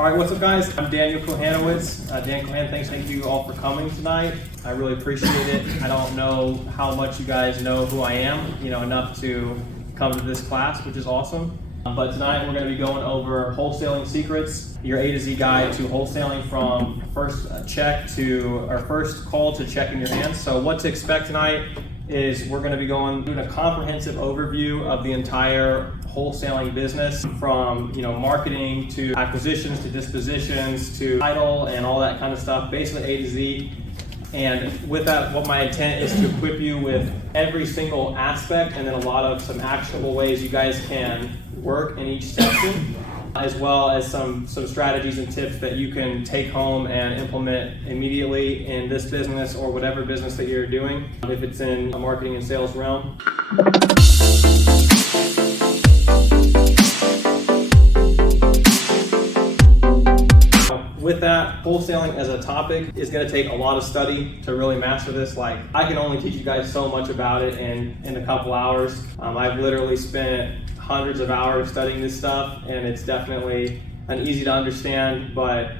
All right, what's up guys? I'm Daniel Kohanowitz. Dan Kohan, thank you all for coming tonight. I really appreciate it. I don't know how much you guys know who I am, enough to come to this class, which is awesome. But tonight we're going to be going over wholesaling secrets, your A to Z guide to wholesaling from first call to check in your hands. So what to expect tonight is we're going to be doing a comprehensive overview of the entire wholesaling business, from marketing to acquisitions to dispositions to title and all that kind of stuff, basically A to Z. And with that, what my intent is to equip you with every single aspect, and then a lot of some actionable ways you guys can work in each section, as well as some strategies and tips that you can take home and implement immediately in this business or whatever business that you're doing, if it's in a marketing and sales realm. With that, wholesaling as a topic is going to take a lot of study to really master this. Like, I can only teach you guys so much about it in a couple hours. I've literally spent hundreds of hours studying this stuff, and it's definitely an easy to understand but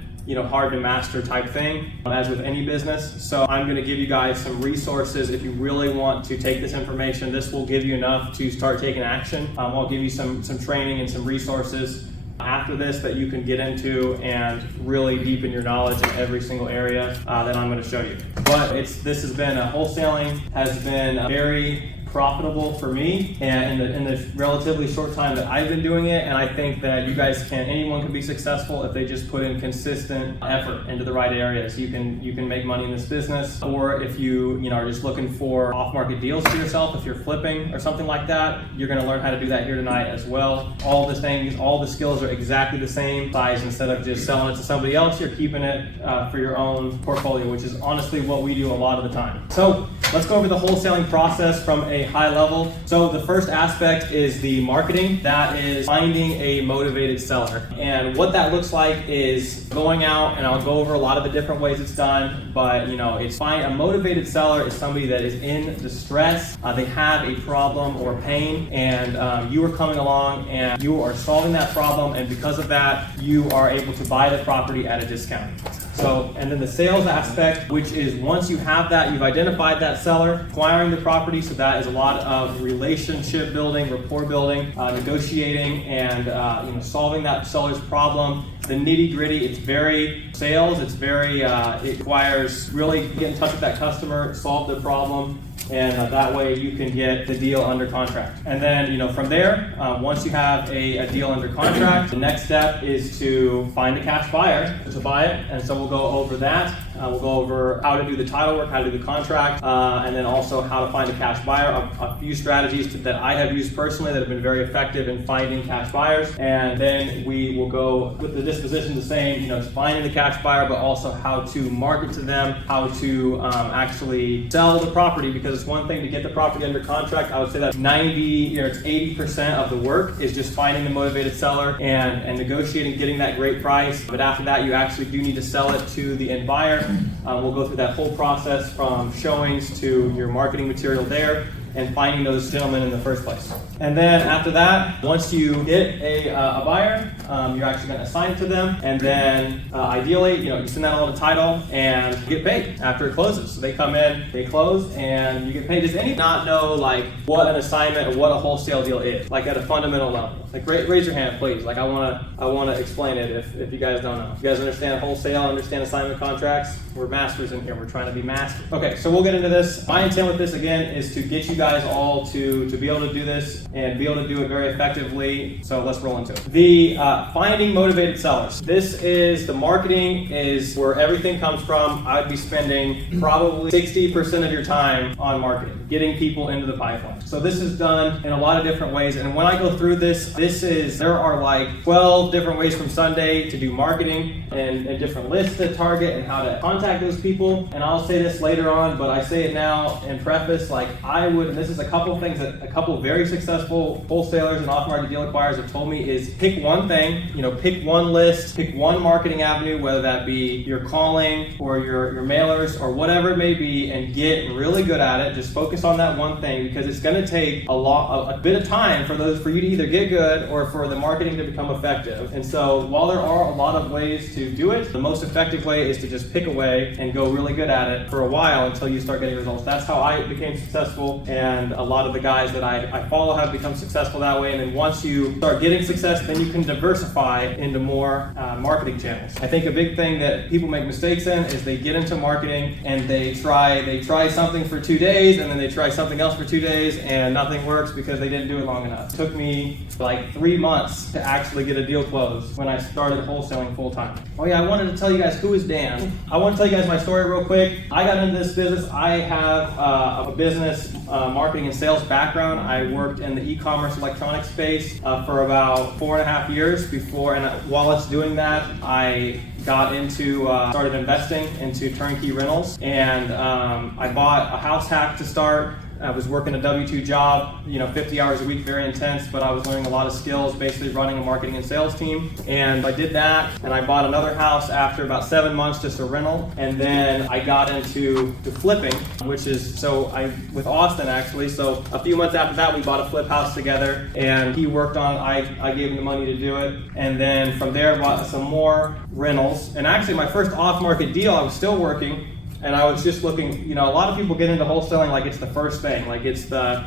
hard to master type thing, as with any business. So I'm going to give you guys some resources if you really want to take this information. This will give you enough to start taking action. I'll give you some training and some resources after this that you can get into and really deepen your knowledge in every single area that I'm going to show you. But wholesaling has been very profitable for me, and in the relatively short time that I've been doing it. And I think that anyone can be successful if they just put in consistent effort into the right areas. You can make money in this business, or if you are just looking for off-market deals for yourself, if you're flipping or something like that, you're going to learn how to do that here tonight as well. All the skills are exactly the same size. Instead of just selling it to somebody else, you're keeping it for your own portfolio, which is honestly what we do a lot of the time. So let's go over the wholesaling process from a high level. So the first aspect is the marketing. That is finding a motivated seller. And what that looks like is going out, and I'll go over a lot of the different ways it's done, but a motivated seller is somebody that is in distress. They have a problem or pain, and you are coming along and you are solving that problem, and because of that, you are able to buy the property at a discount. So, and then the sales aspect, which is once you have that, you've identified that seller, acquiring the property. So that is a lot of relationship building, rapport building, negotiating, and solving that seller's problem. The nitty gritty, it's very sales. It requires really get in touch with that customer, solve the problem, and that way you can get the deal under contract. And then, from there, once you have a deal under contract, the next step is to find a cash buyer to buy it. And so we'll go over that. We'll go over how to do the title work, how to do the contract, and then also how to find a cash buyer. A few strategies that I have used personally that have been very effective in finding cash buyers. And then we will go with the disposition the same, finding the cash buyer, but also how to market to them, how to actually sell the property, because it's one thing to get the property under contract. I would say that 80% of the work is just finding the motivated seller and negotiating, getting that great price. But after that, you actually do need to sell it to the end buyer. We'll go through that whole process from showings to your marketing material there and finding those gentlemen in the first place. And then after that, once you get a buyer, you're actually going to assign it to them, and then ideally, you send that all to title and you get paid after it closes. So they come in, they close, and you get paid. Does anyone not know what an assignment or what a wholesale deal is, at a fundamental level? Raise your hand, please. I want to explain it if you guys don't know. You guys understand wholesale, understand assignment contracts? We're masters in here. We're trying to be masters. Okay, so we'll get into this. My intent with this, again, is to get you guys all to be able to do this and be able to do it very effectively. So let's roll into it. The finding motivated sellers. The marketing is where everything comes from. I'd be spending probably 60% of your time on marketing, getting people into the pipeline. So this is done in a lot of different ways. And when I go through this, there are 12 different ways from Sunday to do marketing and different lists to target and how to contact those people. And I'll say this later on, but I say it now in preface, I would and this is a couple things that a couple very successful wholesalers and off-market deal acquirers have told me, is pick one thing, pick one list, pick one marketing avenue, whether that be your calling or your mailers or whatever it may be, and get really good at it. Just focus on that one thing, because it's going to take a bit of time for you to either get good or for the marketing to become effective. And so while there are a lot of ways to do it, the most effective way is to just pick away and go really good at it for a while until you start getting results. That's how I became successful, and a lot of the guys that I follow have become successful that way. And then once you start getting success, then you can diversify into more marketing channels. I think a big thing that people make mistakes in is they get into marketing and they try something for 2 days, and then they try something else for 2 days, and nothing works because they didn't do it long enough. It took me like 3 months to actually get a deal closed when I started wholesaling full time. Oh yeah, I wanted to tell you guys, who is Dan? I want to tell you guys my story real quick. I got into this business. I have a business marketing and sales background. I worked in the e-commerce electronics space for about 4.5 years before, and while it's doing that, I got into, started investing into turnkey rentals, and I bought a house hack to start. I was working a W-2 job, 50 hours a week, very intense, but I was learning a lot of skills, basically running a marketing and sales team. And I did that, and I bought another house after about 7 months, just a rental. And then I got into flipping, which is, with Austin actually. So a few months after that, we bought a flip house together, and he worked on, I gave him the money to do it. And then from there, bought some more rentals. And actually my first off-market deal, I was still working, and I was just looking, a lot of people get into wholesaling like it's the first thing, like it's the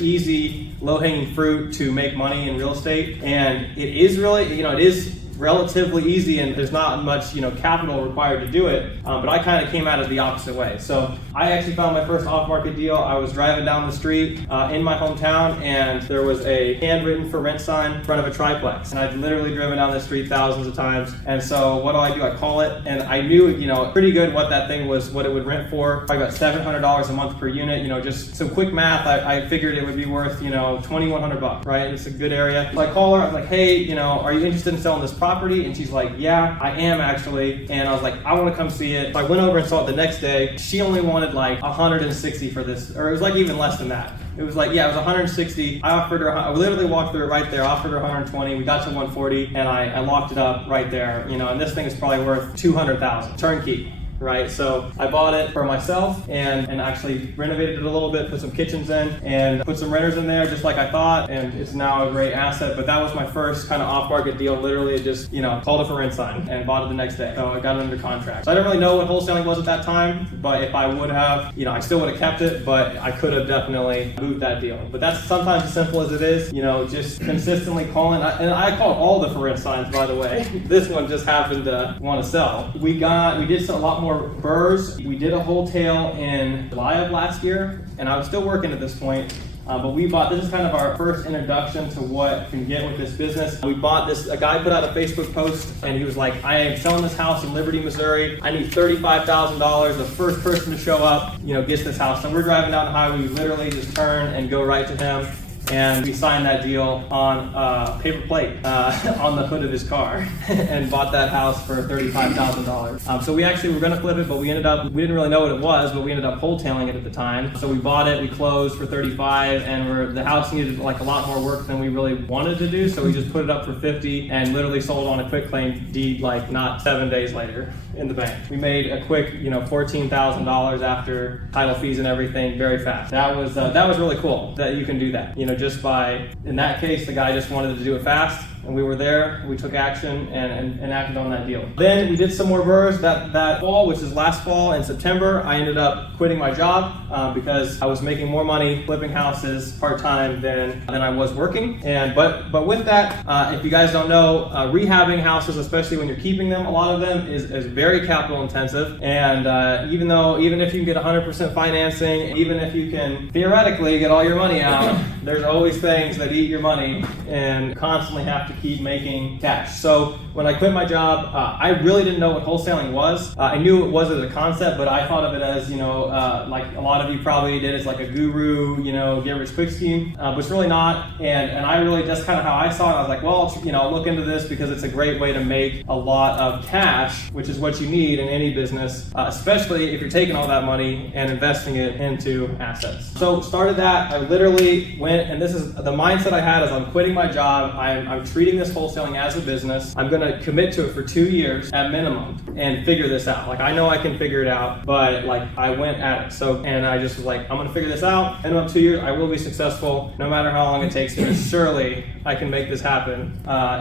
easy, low-hanging fruit to make money in real estate. And it is really, it is relatively easy, and there's not much capital required to do it, but I kind of came at it the opposite way. So I actually found my first off-market deal. I was driving down the street in my hometown, and there was a handwritten for rent sign in front of a triplex, and I'd literally driven down the street thousands of times. And so what do? I call it, and I knew pretty good what that thing was, what it would rent for, probably about $700 a month per unit. Just some quick math, I figured it would be worth $2,100, right? It's a good area. So I call her, I was like, hey, are you interested in selling this property? And she's like, yeah, I am actually. And I was like, I want to come see it. So I went over and saw it the next day. She only wanted like 160 for this, or it was like even less than that. It was like, yeah, it was 160. I offered her, I literally walked through it right there, offered her 120. We got to 140, and I locked it up right there. And this thing is probably worth 200,000 turnkey. Right, so I bought it for myself and actually renovated it a little bit, put some kitchens in, and put some renters in there just like I thought, and it's now a great asset. But that was my first kind of off-market deal. Literally just, called it for rent sign and bought it the next day. So I got it under contract. So I didn't really know what wholesaling was at that time, but if I would have, I still would have kept it, but I could have definitely moved that deal. But that's sometimes as simple as it is, just consistently calling. And I called all the for rent signs, by the way. This one just happened to want to sell. We did a lot more burrs. We did a wholesale in July of last year, and I was still working at this point. But this is kind of our first introduction to what you can get with this business. We bought this, a guy put out a Facebook post, and he was like, I am selling this house in Liberty, Missouri. I need $35,000. The first person to show up, gets this house. So we're driving down the highway. We literally just turn and go right to him. And we signed that deal on a paper plate on the hood of his car and bought that house for $35,000. So we actually were going to flip it, but we didn't really know what it was, but we ended up wholetailing it at the time. So we bought it, we closed for $35, and the house needed like a lot more work than we really wanted to do. So we just put it up for $50 and literally sold on a quick claim deed like not 7 days later in the bank. We made a quick, $14,000 after title fees and everything very fast. That was really cool that you can do that. Just by, in that case, the guy just wanted to do it fast, and we were there, we took action and acted on that deal. Then we did some more burrs that fall, which is last fall in September. I ended up quitting my job because I was making more money flipping houses part-time than I was working. But with that, if you guys don't know, rehabbing houses, especially when you're keeping them, a lot of them is very capital intensive. And even if you can get 100% financing, even if you can theoretically get all your money out, there's always things that eat your money and constantly have to to keep making cash. So when I quit my job, I really didn't know what wholesaling was. I knew it was as a concept, but I thought of it as, like a lot of you probably did, as like a guru, get rich quick scheme, but it's really not. And I really, just kind of how I saw it, I was like, well, look into this because it's a great way to make a lot of cash, which is what you need in any business, especially if you're taking all that money and investing it into assets. So started that. I literally went, and this is the mindset I had, is I'm quitting my job. I'm treating this wholesaling as a business. I'm going to commit to it for 2 years at minimum and figure this out. Like, I know I can figure it out, but like, I went at it. So, and I just was like, I'm going to figure this out. And in 2 years, I will be successful, no matter how long it takes me. Surely I can make this happen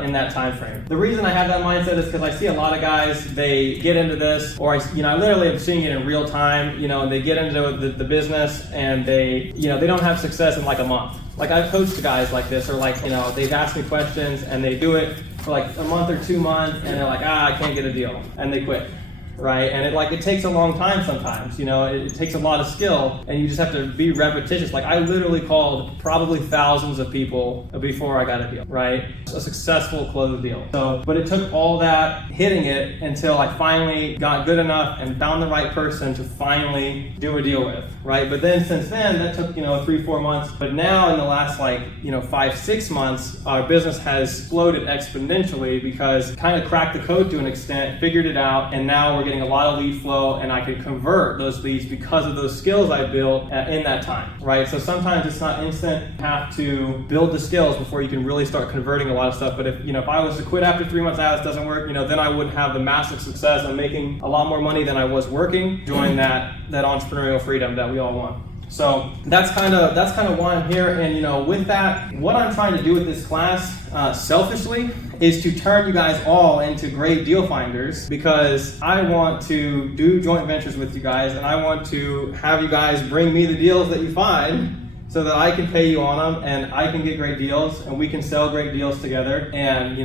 in that time frame. The reason I have that mindset is because I see a lot of guys, they get into this, or I literally am seeing it in real time. They get into the business and they don't have success in like a month. Like, I've coached guys like this, or like, they've asked me questions and they do it for like a month or 2 months and they're like, I can't get a deal, and they quit. Right? And it takes a long time sometimes, it takes a lot of skill, and you just have to be repetitious. Like, I literally called probably thousands of people before I got a deal, right? A successful closed deal. So, but it took all that hitting it until I finally got good enough and found the right person to finally do a deal with, right? But then since then, that took, 3-4 months. But now in the last 5-6 months, our business has exploded exponentially because kind of cracked the code to an extent, figured it out, and now we're getting a lot of lead flow, and I can convert those leads because of those skills I built in that time, right? So sometimes it's not instant. You have to build the skills before you can really start converting a lot of stuff. But if I was to quit after 3 months, this doesn't work, then I wouldn't have the massive success. I'm making a lot more money than I was working, enjoying that entrepreneurial freedom that we all want. So that's kind of why I'm here. And with that, what I'm trying to do with this class, selfishly, is to turn you guys all into great deal finders, because I want to do joint ventures with you guys, and I want to have you guys bring me the deals that you find, so that I can pay you on them and I can get great deals and we can sell great deals together. And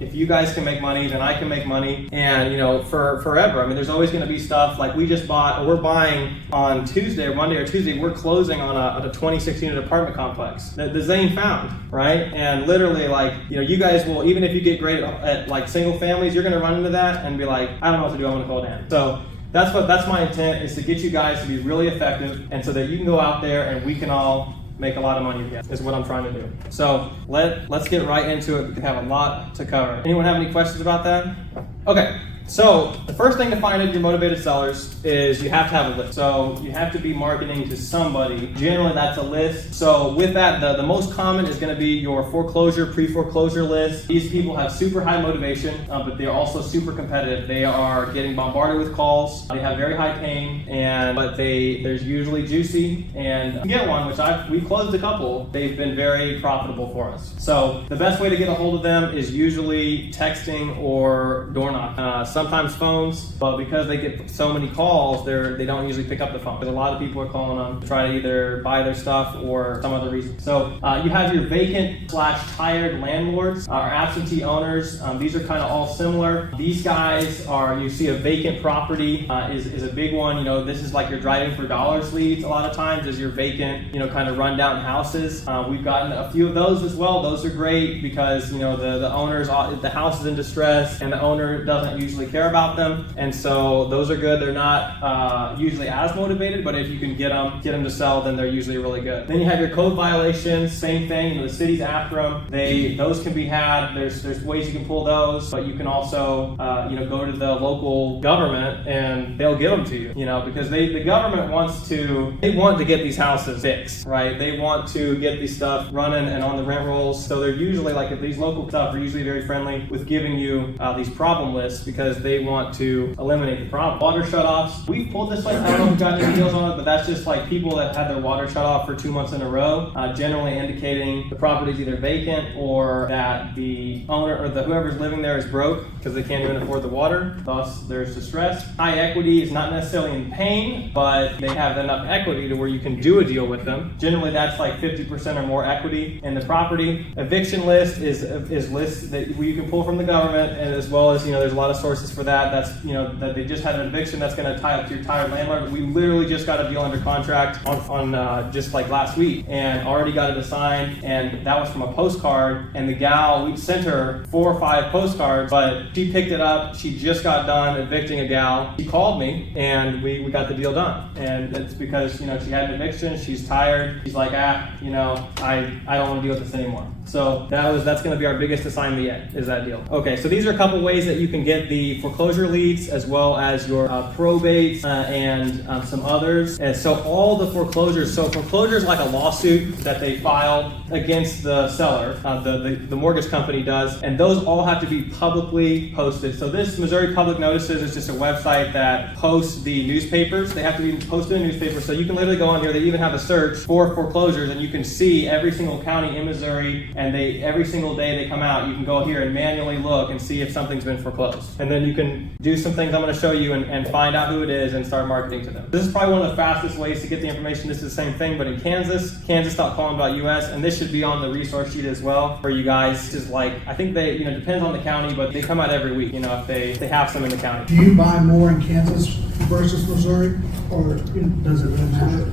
if you guys can make money, then I can make money, and for forever. I mean, there's always going to be stuff like we're buying on Monday or Tuesday, we're closing on a 26-unit apartment complex that the Zane found, right? And literally, you guys will, even if you get great at like single families, you're going to run into that and be like, I don't know what to do, I'm going to call Dan. So that's my intent, is to get you guys to be really effective, and so that you can go out there and we can all make a lot of money together, is what I'm trying to do. So let's get right into it. We have a lot to cover. Anyone have any questions about that? Okay. So the first thing to find in your motivated sellers is you have to have a list. So you have to be marketing to somebody. Generally, that's a list. So with that, the most common is going to be your foreclosure, pre-foreclosure list. These people have super high motivation, but they're also super competitive. They are getting bombarded with calls. They have very high pain, but there's usually juicy. And you get one, which we've closed a couple. They've been very profitable for us. So the best way to get a hold of them is usually texting or door knock. Sometimes phones, but because they get so many calls, they don't usually pick up the phone. Because a lot of people are calling them to try to either buy their stuff or some other reason. So you have your vacant/tired landlords, or absentee owners. These are kind of all similar. These guys you see a vacant property is a big one. This is like your driving for dollars leads a lot of times, is your vacant, kind of rundown houses. We've gotten a few of those as well. Those are great because, the owners, the house is in distress and the owner doesn't usually care about them, and so those are good. They're not usually as motivated, but if you can get them to sell, then they're usually really good. Then you have your code violations, same thing. The city's after them. Those can be had. There's ways you can pull those, but you can also go to the local government and they'll give them to you. Because the government want to get these houses fixed, right? They want to get these stuff running and on the rent rolls. So they're usually these local stuff are usually very friendly with giving you these problem lists, because they want to eliminate the problem. Water shutoffs. We've pulled this I don't know if we've got any deals on it, but that's just like people that had their water shut off for 2 months in a row, generally indicating the property is either vacant or that the owner or whoever's living there is broke because they can't even afford the water. Thus, there's distress. High equity is not necessarily in pain, but they have enough equity to where you can do a deal with them. Generally, that's like 50% or more equity in the property. Eviction list is lists that you can pull from the government, and as well as there's a lot of sources resources for that. That's, you know, that they just had an eviction that's going to tie up to your tired landlord. We literally just got a deal under contract on just like last week and already got it assigned, and that was from a postcard. And the gal, we sent her 4 or 5 postcards, but she picked it up. She just got done evicting a gal. She called me and we got the deal done. And it's because, you know, she had an eviction, she's tired. She's like, you know, I don't want to deal with this anymore. So that's going to be our biggest assignment yet, is that deal. Okay, so these are a couple ways that you can get the foreclosure leads, as well as your probates and some others. And so all the foreclosures, so foreclosure is like a lawsuit that they file against the seller, the mortgage company does, and those all have to be publicly posted. So this Missouri Public Notices is just a website that posts the newspapers. They have to be posted in newspapers, so you can literally go on here. They even have a search for foreclosures, and you can see every single county in Missouri, and every single day they come out. You can go here and manually look and see if something's been foreclosed. And then you can do some things I'm going to show you and find out who it is and start marketing to them. This is probably one of the fastest ways to get the information. This is the same thing, but in kansas.com.us, and this should be on the resource sheet as well for you guys. This is like, I think they, you know, depends on the county, but they come out every week, you know, if they have some in the county. Do you buy more in Kansas versus Missouri, or does it really matter?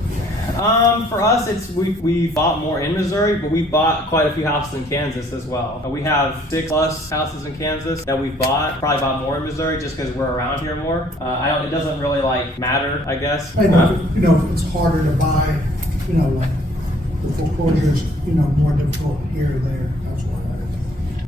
For us, we bought more in Missouri, but we bought quite a few houses in Kansas as well. We have 6+ houses in Kansas that we've bought. Probably bought more in Missouri just because we're around here more. It doesn't really like matter, I guess. I know, you know, it's harder to buy, you know, like the foreclosures, you know, more difficult here or there. That's why.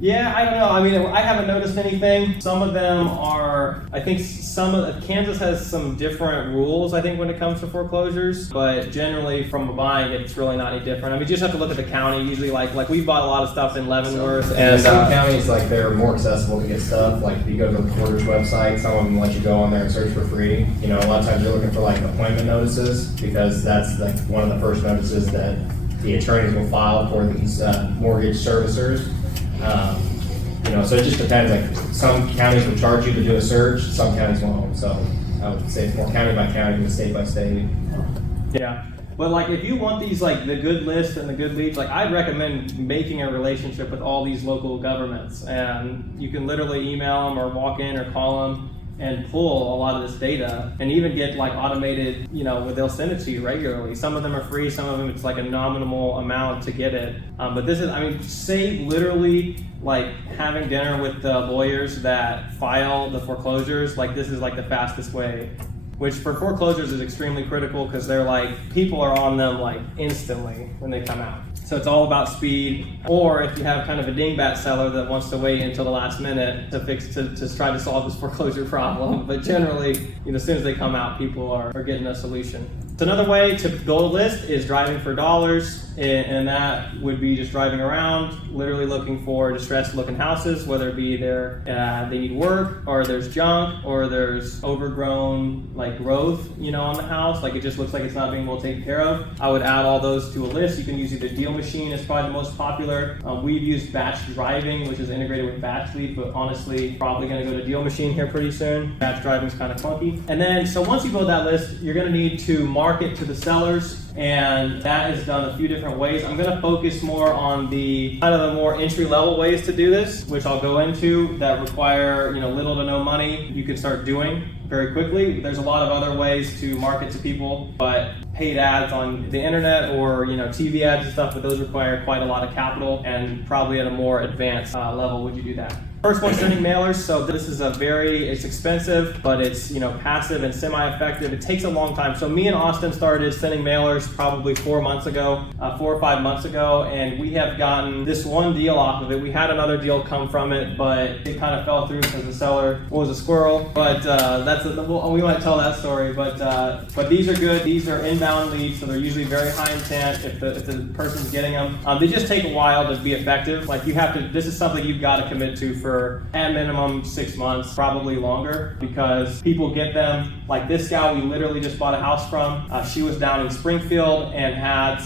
Yeah, I don't know. I mean, I haven't noticed anything. Some of them are, I think Kansas has some different rules, I think, when it comes to foreclosures, but generally from buying, it's really not any different. I mean, you just have to look at the county. Usually, like we bought a lot of stuff in Leavenworth. And some counties, like, they're more accessible to get stuff. Like, if you go to the recorder's website, some of them let you go on there and search for free. You know, a lot of times you're looking for, like, appointment notices, because that's, like, one of the first notices that the attorneys will file for these mortgage servicers. You know, so it just depends. Like, some counties will charge you to do a search, some counties won't. So I would say it's more county by county than state by state. Yeah. But like, if you want these, like the good list and the good leads, like I'd recommend making a relationship with all these local governments, and you can literally email them or walk in or call them and pull a lot of this data, and even get like automated, you know, where they'll send it to you regularly. Some of them are free, some of them it's like a nominal amount to get it. But this is, I mean, save literally like having dinner with the lawyers that file the foreclosures. Like, this is like the fastest way, which for foreclosures is extremely critical, because they're like, people are on them like instantly when they come out. So it's all about speed. Or if you have kind of a dingbat seller that wants to wait until the last minute to try to solve this foreclosure problem. But generally, you know, as soon as they come out, people are getting a solution. So another way to build a list is driving for dollars, and that would be just driving around, literally looking for distressed looking houses, whether it be they need work, or there's junk, or there's overgrown like growth, you know, on the house, like it just looks like it's not being well taken care of. I would add all those to a list. You can use either Deal Machine, is probably the most popular. We've used Batch Driving, which is integrated with Batch Lead, but honestly, probably going to go to Deal Machine here pretty soon. Batch Driving is kind of clunky. And then, so once you build that list, you're going to need to market to the sellers, and that is done a few different ways. I'm going to focus more on the kind of the more entry-level ways to do this, which I'll go into, that require, you know, little to no money. You can start doing very quickly. There's a lot of other ways to market to people, but paid ads on the internet, or, you know, TV ads and stuff, but those require quite a lot of capital, and probably at a more advanced level would you do that. First one, sending mailers. So this is it's expensive, but it's, you know, passive and semi-effective. It takes a long time. So me and Austin started sending mailers probably 4 or 5 months ago, and we have gotten this one deal off of it. We had another deal come from it, but it kind of fell through because the seller was a squirrel. But we might tell that story. But these are good. These are inbound leads, so they're usually very high intent if the person's getting them. They just take a while to be effective. Like, you have to. This is something you've got to commit to for at minimum 6 months, probably longer, because people get them. Like this gal we literally just bought a house from. She was down in Springfield and had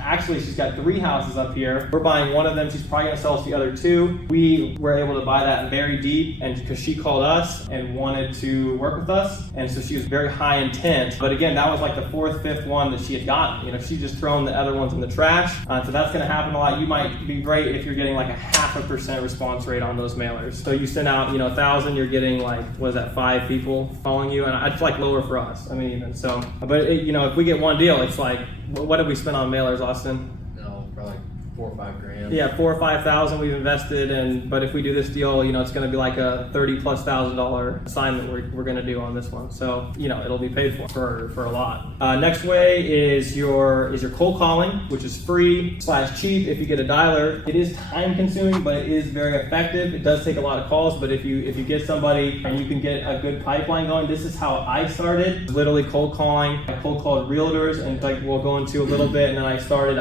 actually she's got 3 houses up here. We're buying one of them. She's probably gonna sell us the other 2. We were able to buy that very deep, and because she called us and wanted to work with us, and so she was very high intent. But again, that was like the 4th, 5th one that she had gotten. You know, she just thrown the other ones in the trash. So that's gonna happen a lot. You might be great if you're getting like a 0.5% response rate on those mailers. So you send out, 1,000, you're getting like, what is that, 5 people calling you, and it's like lower for us. I mean, even so, but if we get one deal, it's like, what did we spend on mailers, Austin? No, probably like 4 or 5 grand. Yeah, 4,000 or 5,000 we've invested, but if we do this deal, it's going to be like a $30,000+ assignment we're going to do on this one. So it'll be paid for a lot. Next way is your cold calling, which is free/cheap if you get a dialer. It is time consuming, but it is very effective. It does take a lot of calls, but if you get somebody and you can get a good pipeline going, this is how I started. Literally cold calling. I cold called realtors, and like we'll go into a little bit, and then I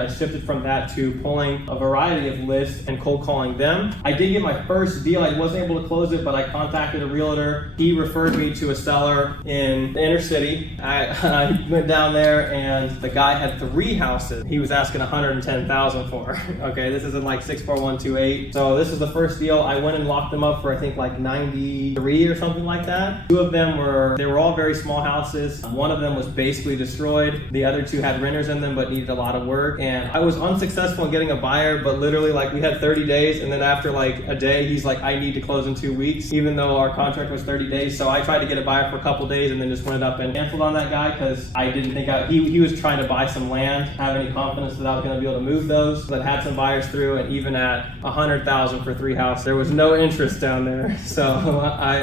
shifted from that to pulling a variety of lists and cold calling them. I did get my first deal. I wasn't able to close it, but I contacted a realtor. He referred me to a seller in the inner city. I went down there, and the guy had 3 houses. He was asking $110,000 for. Okay, this is in like 64128. So this is the first deal. I went and locked them up for I think like 93 or something like that. 2 of them were all very small houses. One of them was basically destroyed. The other 2 had renters in them but needed a lot of work. And I was unsuccessful in getting a buyer, but literally like we had 30 days, and then after like a day, he's like, I need to close in 2 weeks, even though our contract was 30 days. So I tried to get a buyer for a couple days and then just went up and canceled on that guy because I didn't think he was trying to buy some land, have any confidence that I was going to be able to move those, but had some buyers through, and even at $100,000 for 3 houses, there was no interest down there. So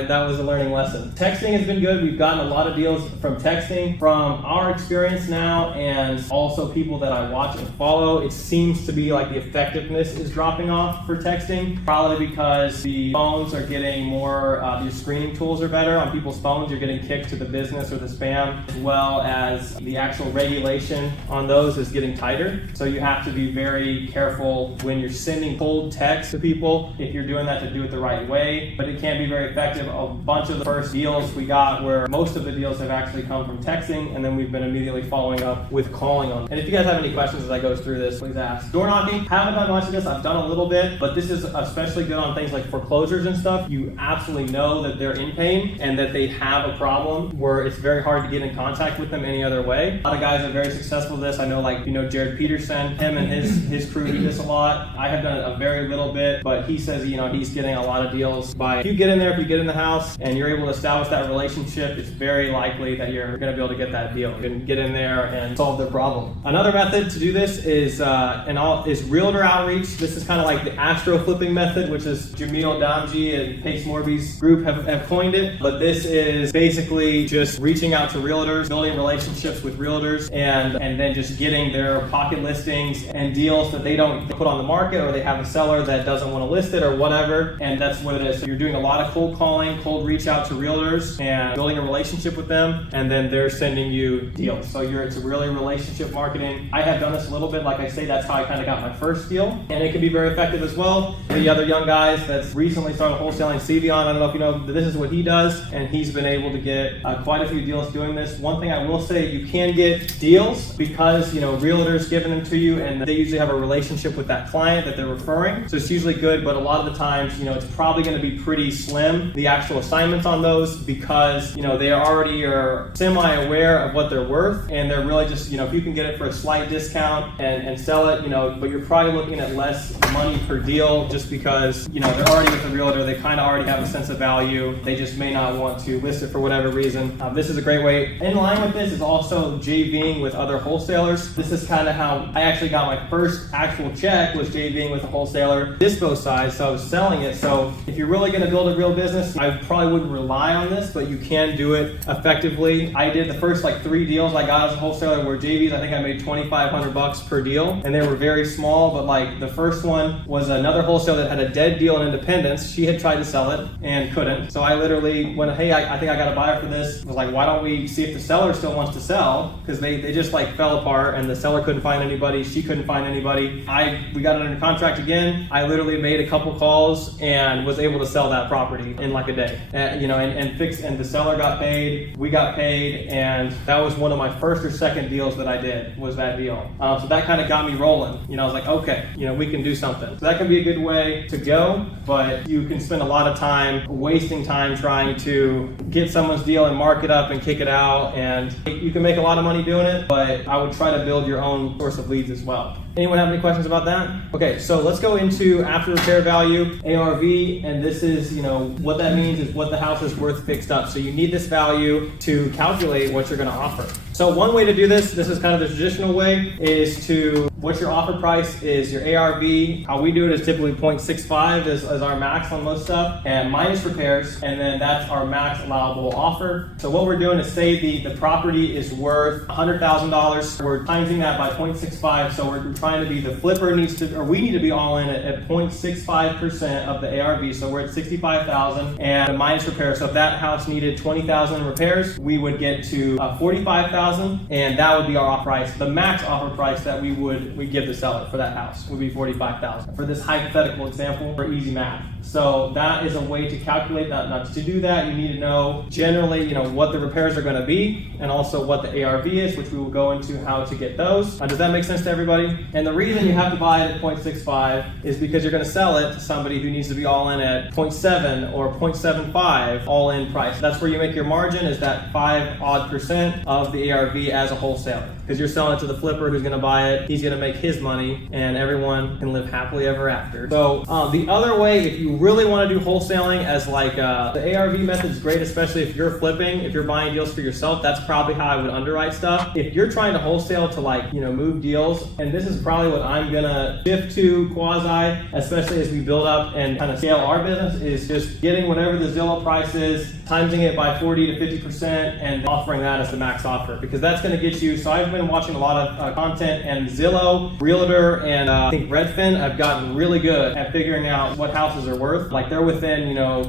that was a learning lesson. Texting has been good. We've gotten a lot of deals from texting. From our experience now, and also people that I watch and follow, it seems to be like the effectiveness is dropping off for texting, probably because the phones are getting more, the screening tools are better on people's phones. You're getting kicked to the business or the spam, as well as the actual regulation on those is getting tighter. So you have to be very careful when you're sending cold text to people, if you're doing that, to do it the right way. But it can be very effective. A bunch of the first deals we got, where most of the deals have actually come from texting, and then we've been immediately following up with calling on them. And if you guys have any questions as I go through this, please ask. Door knocking, haven't done much of this. I've done a little bit, but this is especially good on things like foreclosures and stuff. You absolutely know that they're in pain and that they have a problem where it's very hard to get in contact with them any other way. A lot of guys are very successful with this. I know, like, Jared Peterson, him and his crew do this a lot. I have done a very little bit, but he says, he's getting a lot of deals by, if you get in the house and you're able to establish that relationship, it's very likely that you're going to be able to get that deal. You can get in there and solve their problem. Another method to do this is Realtor Outreach. This is kind of like the astro flipping method, which is Jamil Damji and Pace Morby's group have coined it. But this is basically just reaching out to realtors, building relationships with realtors, and then just getting their pocket listings and deals that they don't put on the market, or they have a seller that doesn't want to list it or whatever. And that's what it is. So you're doing a lot of cold calling, cold reach out to realtors and building a relationship with them, and then they're sending you deals. So it's really relationship marketing. I have done this a little bit. Like I say, that's how I kind of got my first deal, and it can be very effective as well. The other young guys that's recently started wholesaling, Stevion, I don't know if you know, this is what he does, and he's been able to get quite a few deals doing this. One thing I will say, you can get deals because realtors giving them to you, and they usually have a relationship with that client that they're referring, so it's usually good. But a lot of the times, it's probably going to be pretty slim, the actual assignments on those, because they already are semi-aware of what they're worth, and they're really just, if you can get it for a slight discount and sell it, but you're probably looking at less money per deal, just because they're already with the realtor. They kind of already have a sense of value. They just may not want to list it for whatever reason. This is a great way. In line with this is also JVing with other wholesalers. This is kind of how I actually got my first actual check, was JVing with a wholesaler, dispo size, so I was selling it. So if you're really going to build a real business, I probably wouldn't rely on this, but you can do it effectively. I did the first 3 deals I got as a wholesaler were JVs. I think I made $2,500 per deal, and they were very small. But the first one was another wholesaler that had a dead deal in Independence. She had tried to sell it and couldn't. So I literally went, hey, I think I got a buyer for this. I was like, why don't we see if the seller still wants to sell? Because they just fell apart, and the seller couldn't find anybody. She couldn't find anybody. We got it under contract again. I literally made a couple calls and was able to sell that property in a day. And the seller got paid. We got paid, and that was one of my first or second deals that I did, was that deal. So that kind of got me rolling. I was like, okay, we can do something. So that can be a good way to go, but you can spend a lot of time wasting time trying to get someone's deal and mark it up and kick it out, and you can make a lot of money doing it, but I would try to build your own source of leads as well. Anyone have any questions about that? Okay, so let's go into after repair value, ARV, and this is, what that means is what the house is worth fixed up. So you need this value to calculate what you're gonna offer. So one way to do this is kind of the traditional way, is to, what's your offer price is your ARV. How we do it is typically 0.65 is our max on most stuff, and minus repairs, and then that's our max allowable offer. So what we're doing is say the property is worth $100,000. We're timesing that by 0.65, so we're trying to be, the flipper needs to, or we need to be all in at 0.65% of the ARV, so we're at 65,000, and the minus repairs. So if that house needed 20,000 in repairs, we would get to 45,000, and that would be our offer price. The max offer price that we give the seller for that house would be 45,000. For this hypothetical example, for easy math. So that is a way to calculate that. Now, to do that, you need to know generally, what the repairs are going to be, and also what the ARV is, which we will go into how to get those. Does that make sense to everybody? And the reason you have to buy it at 0.65 is because you're going to sell it to somebody who needs to be all in at 0.7 or 0.75 all in price. That's where you make your margin, is that 5% of the ARV as a wholesaler. Because you're selling it to the flipper who's going to buy it, he's going to make his money, and everyone can live happily ever after. So the other way, if you really want to do wholesaling as like the ARV method is great, especially if you're flipping, if you're buying deals for yourself. That's probably how I would underwrite stuff. If you're trying to wholesale to move deals, and this is probably what I'm gonna shift to quasi, especially as we build up and kind of scale our business, is just getting whatever the Zillow price is, timesing it by 40 to 50%, and offering that as the max offer, because that's going to get you. So I've been watching a lot of content, and Zillow, Realtor, and I think Redfin, I've gotten really good at figuring out what houses are worth. Like they're within,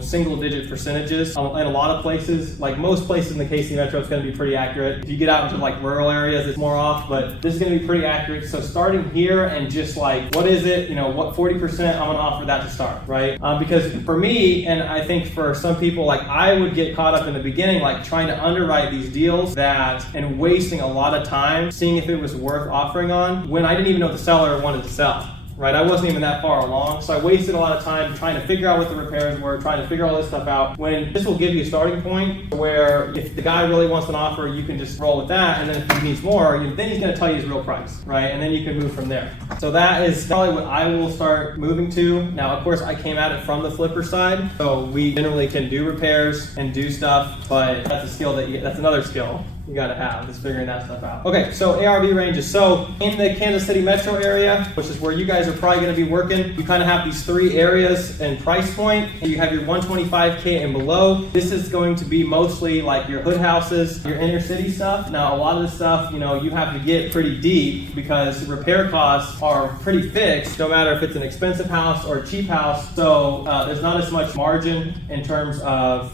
single digit percentages. In a lot of places, like most places in the KC Metro, it's going to be pretty accurate. If you get out into like rural areas, it's more off, but this is going to be pretty accurate. So starting here and just like, what is it, what 40%, I'm going to offer that to start, right? Because for me, and I think for some people, like I would get caught up in the beginning, like trying to underwrite these deals and wasting a lot of time seeing if it was worth offering on when I didn't even know the seller wanted to sell. Right, I wasn't even that far along, so I wasted a lot of time trying to figure out what the repairs were, trying to figure all this stuff out, when this will give you a starting point where if the guy really wants an offer, you can just roll with that, and then if he needs more, then he's going to tell you his real price, right? And then you can move from there. So that is probably what I will start moving to. Now, of course, I came at it from the flipper side, so we generally can do repairs and do stuff, but that's a skill that's another skill you got to have, is figuring that stuff out. Okay, so ARV ranges. So in the Kansas City metro area, which is where you guys are probably going to be working, you kind of have these three areas and price point. And you have your 125K and below. This is going to be mostly like your hood houses, your inner city stuff. Now, a lot of this stuff, you have to get pretty deep because repair costs are pretty fixed, no matter if it's an expensive house or a cheap house. So there's not as much margin in terms of,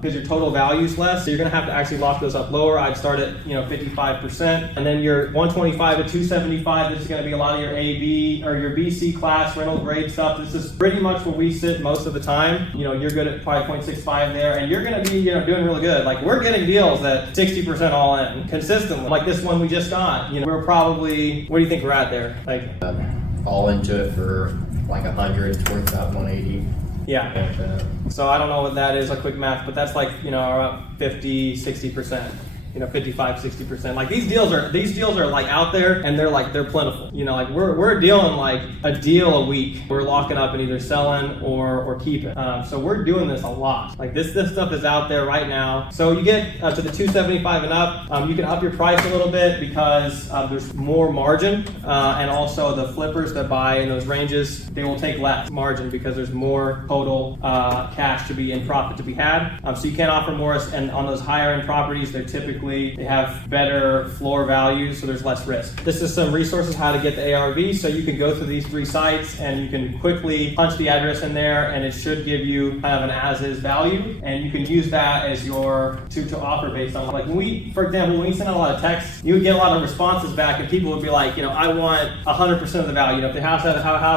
because your total value is less. So you're going to have to actually lock those up lower. I'd start at 55%, and then your 125 to 275. This is going to be a lot of your AB or your BC class rental grade stuff. This is pretty much where we sit most of the time. You're good at 5.65 there, and you're going to be doing really good. Like we're getting deals at 60% all in consistently. Like this one we just got. We're probably, what do you think we're at there? Like all into it for like 100. It's worth about 180. Yeah. So I don't know what that is, a quick math, but that's like, about 50, 60%. 55, 60%. Like these deals are like out there, and they're plentiful. Like we're dealing like a deal a week. We're locking up and either selling or keeping. So we're doing this a lot. Like this stuff is out there right now. So you get to the 275 and up, you can up your price a little bit because there's more margin, and also the flippers that buy in those ranges, they will take less margin because there's more total cash to be in profit to be had. So you can't offer more, and on those higher end properties, they have better floor values, so there's less risk. This is some resources how to get the ARV, so you can go through these three sites and you can quickly punch the address in there, and it should give you kind of an as-is value, and you can use that as your to offer based on, like for example, when we send out a lot of texts, you would get a lot of responses back, and people would be like, I want 100% of the value. If the house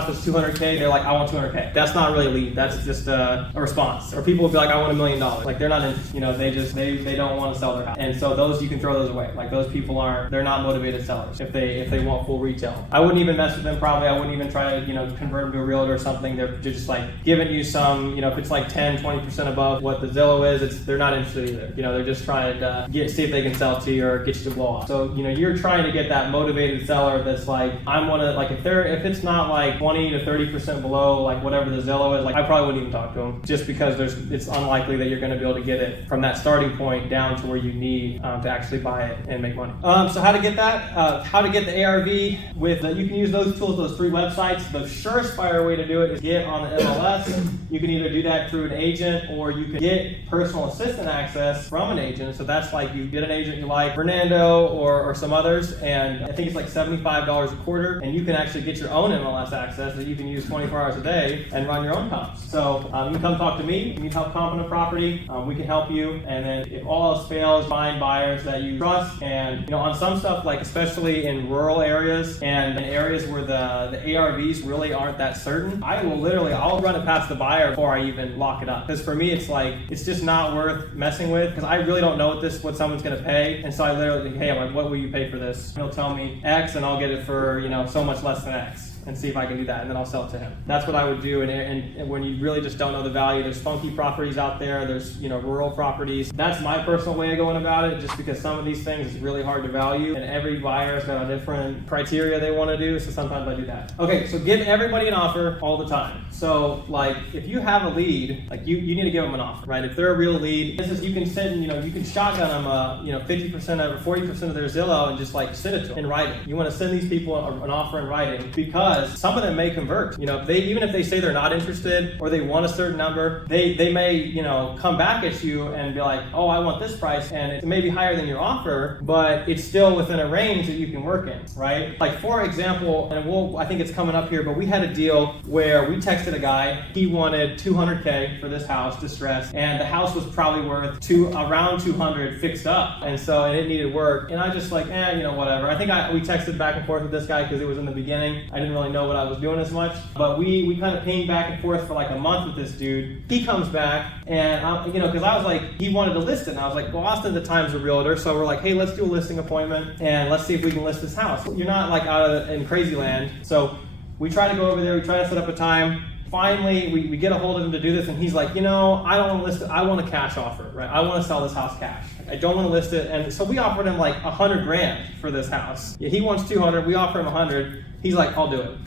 was 200K, they're like, I want 200K. That's not really a lead. That's just a response. Or people would be like, I want $1 million. Like they're not in, they don't want to sell their house. And so So those, you can throw those away. Like those people they're not motivated sellers if they want full retail. I wouldn't even mess with them probably. I wouldn't even try to, convert them to a realtor or something. They're just like giving you some, if it's like 10, 20% above what the Zillow is, they're not interested either. They're just trying to see if they can sell to you or get you to blow off. So, you're trying to get that motivated seller that's like, if it's not like 20 to 30% below like whatever the Zillow is, like I probably wouldn't even talk to them, just because it's unlikely that you're going to be able to get it from that starting point down to where you need to actually buy it and make money. So how to get that? How to get the ARV you can use those tools, those 3 websites. The surefire way to do it is get on the MLS. You can either do that through an agent, or you can get personal assistant access from an agent. So that's like you get an agent you like, Fernando or some others, and I think it's like $75 a quarter, and you can actually get your own MLS access that you can use 24 hours a day and run your own comps. So you can come talk to me. You need help comping a property, we can help you. And then if all else fails, find buyers that you trust. And on some stuff, like especially in rural areas and in areas where the ARVs really aren't that certain, I'll run it past the buyer before I even lock it up. Because for me, it's just not worth messing with, because I really don't know what someone's going to pay. And so I literally think, hey, I'm like, what will you pay for this? He'll tell me X, and I'll get it for so much less than X, and see if I can do that, and then I'll sell it to him. That's what I would do. And when you really just don't know the value, there's funky properties out there, there's rural properties. That's my personal way of going about it, just because some of these things is really hard to value, and every buyer's got a different criteria they want to do, so sometimes I do that. Okay, so give everybody an offer all the time. So like if you have a lead, like you need to give them an offer, right? If they're a real lead, you can send, you can shotgun them 50% or 40% of their Zillow and just like send it to them in writing. You want to send these people an offer in writing, because some of them may convert. Even if they say they're not interested or they want a certain number, they may come back at you and be like, oh, I want this price, and it may be higher than your offer, but it's still within a range that you can work in, right? Like for example, and I think it's coming up here, but we had a deal where we texted a guy. He wanted $200K for this house, distressed, and the house was probably worth around $200 fixed up, and it needed work. And I just like, whatever. I think we texted back and forth with this guy because it was in the beginning. I didn't really know what I was doing as much, but we kind of pinged back and forth for like a month with this dude. He comes back, and because I was like, he wanted to list it, and I was like, well, Austin at the time's a realtor, so we're like, hey, let's do a listing appointment and let's see if we can list this house. You're not like in crazy land. So we try to go over there, we try to set up a time. Finally, we get a hold of him to do this, and he's like, I don't want to list it. I want a cash offer, right? I want to sell this house cash. I don't want to list it. And so we offered him like $100,000 for this house. Yeah, he wants 200. We offer him 100. He's like, I'll do it.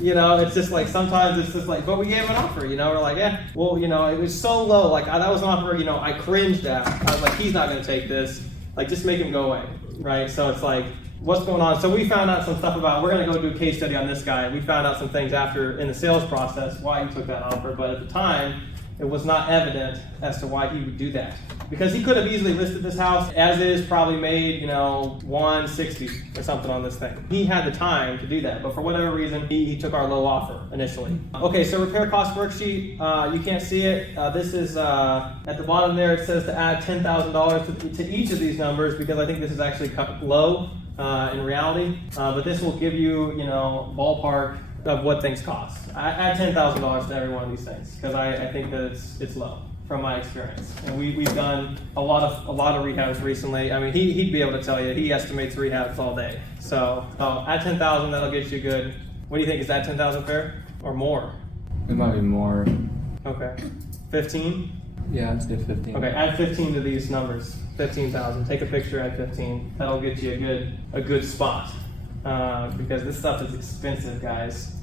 It's just like, sometimes it's just like, but we gave him an offer, we're like, yeah, well, it was so low. Like that was an offer, I cringed at. I was like, he's not going to take this. Like, just make him go away, right? So it's like, what's going on? So we found out some stuff we're going to go do a case study on this guy. We found out some things in the sales process, why he took that offer, but at the time, it was not evident as to why he would do that. Because he could have easily listed this house as is, probably made, $160 or something on this thing. He had the time to do that, but for whatever reason, he took our low offer initially. Okay, so repair cost worksheet, you can't see it. This is, at the bottom there, it says to add $10,000 to each of these numbers, because I think this is actually low in reality. But this will give you, ballpark of what things cost. I add $10,000 to every one of these things, because I think that it's low from my experience. And we've done a lot of rehabs recently. I mean, he'd be able to tell you, he estimates rehabs all day. So add $10,000, that'll get you good. What do you think, is that $10,000 fair or more? It might be more. Okay, 15? Yeah, I'd say 15. Okay, add 15 to these numbers. 15,000. Take a picture, add 15. That'll get you a good spot. Because this stuff is expensive, guys,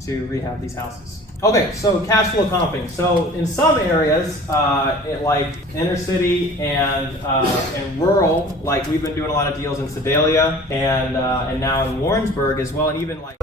to rehab these houses. Okay, so cash flow comping. So in some areas, like inner city and rural, like we've been doing a lot of deals in Sedalia and now in Warrensburg as well, and even like